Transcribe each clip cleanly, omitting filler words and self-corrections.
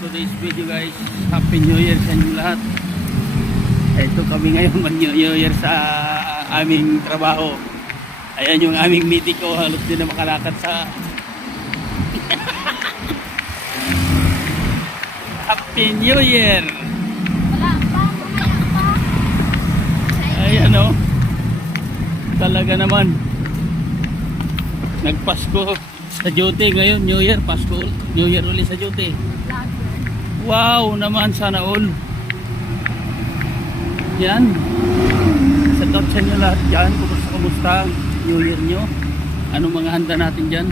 today's video guys. Happy New Year sa inyo lahat. Ito kami ngayon mag-New Year sa aming trabaho. Ayan yung aming mediko, halos din na makalakad sa Happy New Year. Ayan o, talaga naman nagpasko sa duty ngayon. New Year, Pasko, New Year ulit sa duty. Wow naman, sana all. Yan, sa top sa inyo lahat dyan. Kumusta New Year nyo? Anong mga handa natin dyan?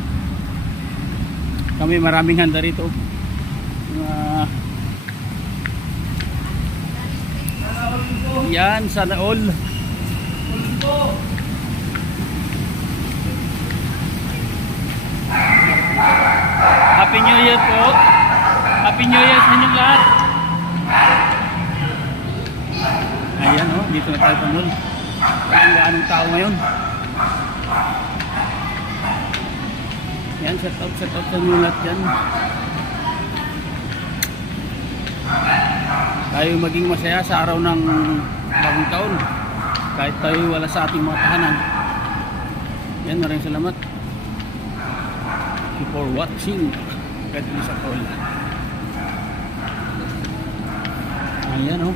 Kami maraming handa rito. Yan, sana all. Happy New Year po. Happy New Year sa inyong lahat. Ayan o, dito na tayo sa mall. Ang gaanong tao ngayon. Yan, set out sa inyong lahat dyan. Tayo maging masaya sa araw ng bagong taon. Kahit tayo wala sa ating mga tahanan. Yan, maraming salamat for watching. Kahit mo sa call. Ayan o.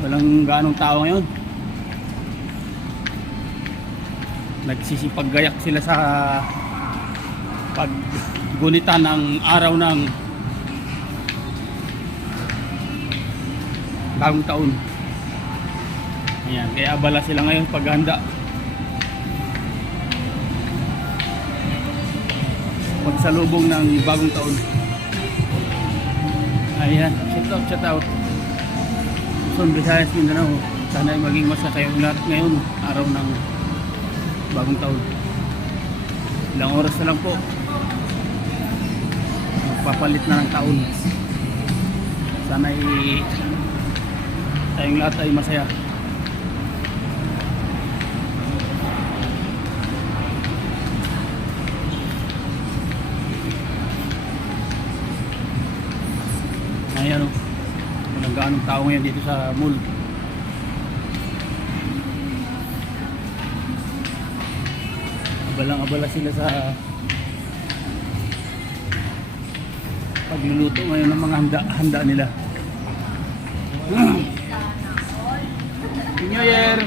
Walang gaanong tao ngayon. Nagsisipaggayak sila sa paggunita ng araw ng bagong taon. Ayan, kaya abala sila ngayon paghanda. Pagsalubong ng bagong taon. Ayan, shout out. Luzon, Visayas, Mindanao. Sana ay maging masaya kayong lahat ngayon, araw ng bagong taon. Ilang oras na lang po. Magpapalit na ng taon. Sana ay tayong lahat ay masaya. Ayan o, walang gaanong tao ngayon dito sa mall. Abalang-abala sila sa pagluluto ngayon ng mga handa nila. Happy New Year!